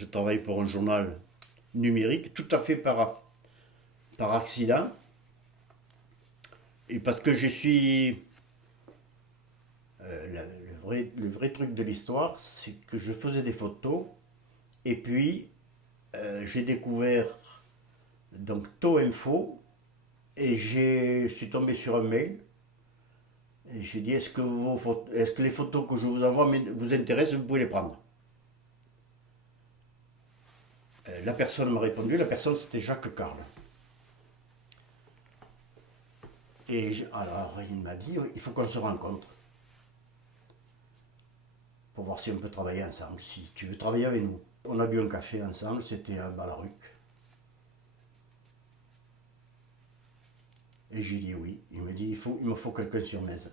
Je travaille pour un journal numérique, tout à fait par accident. Et parce que je suis... le vrai truc de l'histoire, c'est que je faisais des photos. Et puis, j'ai découvert donc Taux Info. Et je suis tombé sur un mail. Et j'ai dit, est-ce que les photos que je vous envoie vous intéressent, vous pouvez les prendre. La personne m'a répondu, la personne c'était Jacques Carle. Alors il m'a dit, il faut qu'on se rencontre pour voir si on peut travailler ensemble, si tu veux travailler avec nous. On a bu un café ensemble, c'était à Balaruc. Et j'ai dit oui. Il me dit, il me faut quelqu'un sur Metz.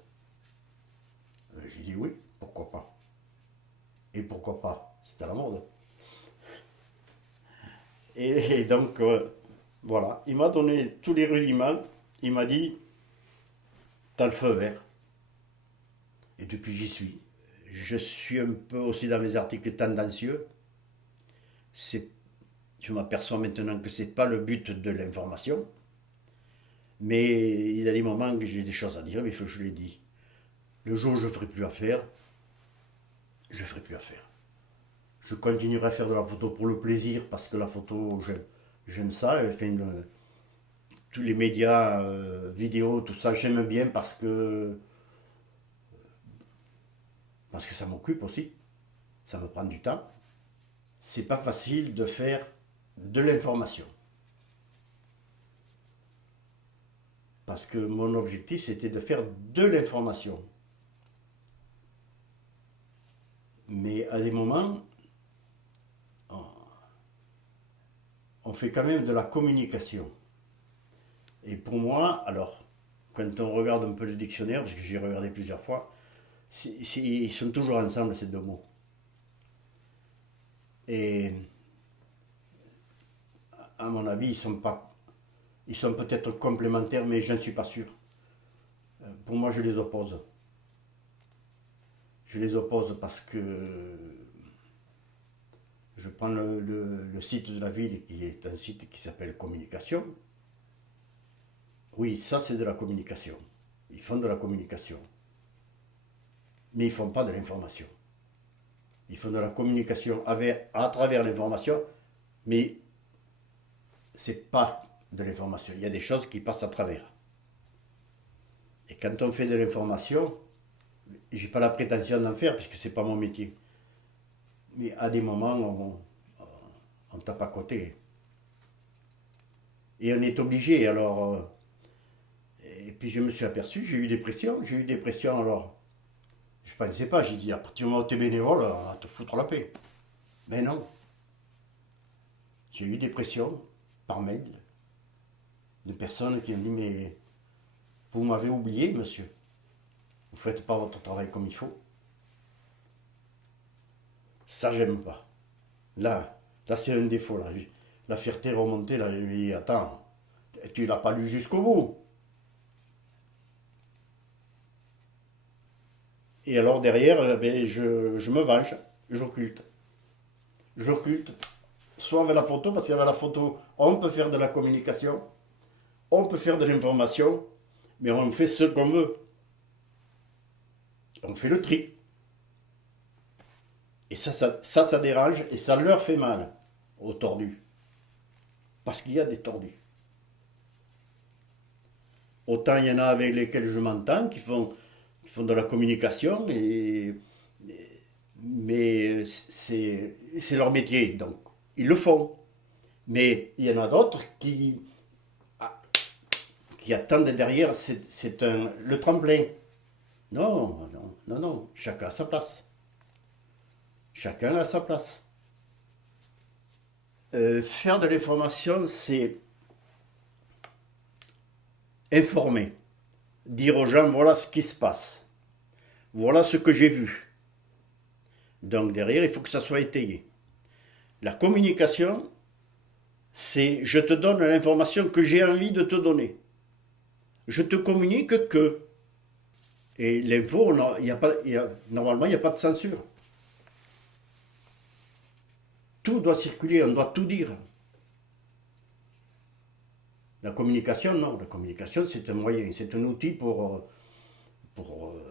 J'ai dit oui, pourquoi pas. Et pourquoi pas, c'était à la mode. Et donc, voilà, il m'a donné tous les rudiments. Il m'a dit, t'as le feu vert. Et depuis, j'y suis. Je suis un peu aussi dans mes articles tendancieux. C'est, je m'aperçois maintenant que c'est pas le but de l'information. Mais il y a des moments que j'ai des choses à dire, mais il faut que je les dise. Le jour où je ne ferai plus affaire, je ne ferai plus affaire. Je continuerai à faire de la photo pour le plaisir, parce que la photo, j'aime ça. Enfin, tous les médias, vidéo, tout ça, j'aime bien parce que ça m'occupe aussi. Ça me prend du temps. C'est pas facile de faire de l'information. Parce que mon objectif, c'était de faire de l'information. Mais à des moments, on fait quand même de la communication. Et pour moi, alors, quand on regarde un peu le dictionnaire, parce que j'ai regardé plusieurs fois, ils sont toujours ensemble ces deux mots. Et à mon avis, ils sont peut-être complémentaires, mais je n'en suis pas sûr. Pour moi, je les oppose. Je les oppose parce que je prends le site de la ville, qui est un site qui s'appelle Communication. Oui, ça c'est de la communication. Ils font de la communication. Mais ils ne font pas de l'information. Ils font de la communication à travers l'information, mais c'est pas de l'information. Il y a des choses qui passent à travers. Et quand on fait de l'information, j'ai pas la prétention d'en faire puisque c'est pas mon métier. Mais à des moments, on tape à côté. Et on est obligé. Alors, et puis je me suis aperçu, j'ai eu des pressions. J'ai eu des pressions. Alors, je ne pensais pas. J'ai dit à partir du moment où tu es bénévole, on va te foutre la paix. Mais non. J'ai eu des pressions par mail de personnes qui ont dit mais vous m'avez oublié, monsieur. Vous ne faites pas votre travail comme il faut. Ça, j'aime pas. Là c'est un défaut. Là. La fierté remontée, là, je lui dis, attends, tu l'as pas lu jusqu'au bout. Et alors derrière, ben, je me venge, j'occulte. J'occulte, soit avec la photo, parce qu'avec la photo, on peut faire de la communication, on peut faire de l'information, mais on fait ce qu'on veut. On fait le tri. Et ça dérange et ça leur fait mal aux tordus. Parce qu'il y a des tordus. Autant il y en a avec lesquels je m'entends, qui font de la communication, mais c'est leur métier, donc ils le font. Mais il y en a d'autres qui attendent derrière, c'est le tremplin. Non, non, non, non, chacun a sa place. Chacun a sa place. Faire de l'information, c'est informer. Dire aux gens, voilà ce qui se passe. Voilà ce que j'ai vu. Donc derrière, il faut que ça soit étayé. La communication, c'est je te donne l'information que j'ai envie de te donner. Je te communique que. Et l'info, normalement, il n'y a pas de censure. tout doit circuler, on doit tout dire. La communication, non. La communication, c'est un moyen, c'est un outil pour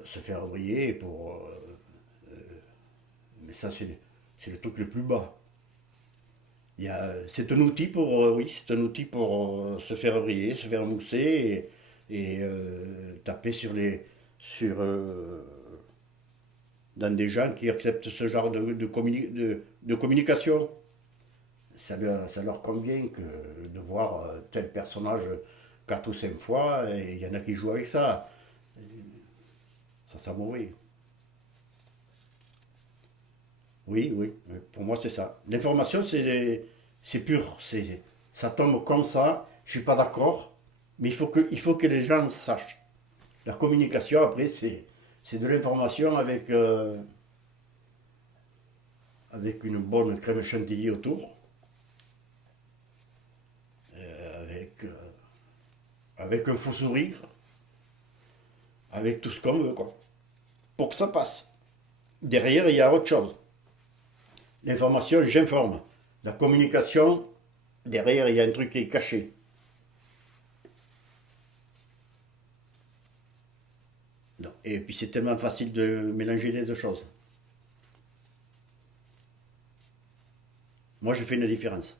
se faire briller, mais ça, c'est le truc le plus bas. C'est un outil pour, oui, c'est un outil pour se faire briller, se faire mousser taper dans des gens qui acceptent ce genre de communication. Ça leur convient de voir tel personnage 4 ou 5 fois, et il y en a qui jouent avec ça. Ça sent mauvais. Oui, oui, oui, pour moi c'est ça. L'information c'est pur, ça tombe comme ça, je suis pas d'accord, mais il faut que les gens sachent. La communication après c'est de l'information avec une bonne crème chantilly autour, avec un faux sourire, avec tout ce qu'on veut, quoi, pour que ça passe. Derrière, il y a autre chose. L'information, j'informe. La communication, derrière, il y a un truc qui est caché. Non. Et puis c'est tellement facile de mélanger les deux choses. Moi, je fais une différence.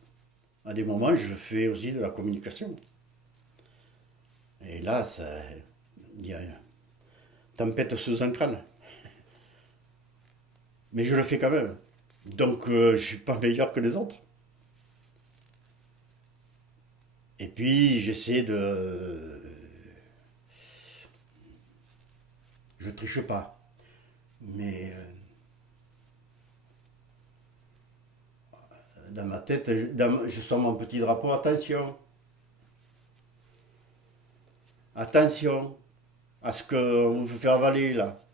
À des moments, je fais aussi de la communication. Et là, il y a une tempête sous un crâne. Mais je le fais quand même. Donc, je ne suis pas meilleur que les autres. Et puis, j'essaie de... Je triche pas. Mais dans ma tête, je sens mon petit drapeau. Attention, attention à ce qu'on vous fait avaler là.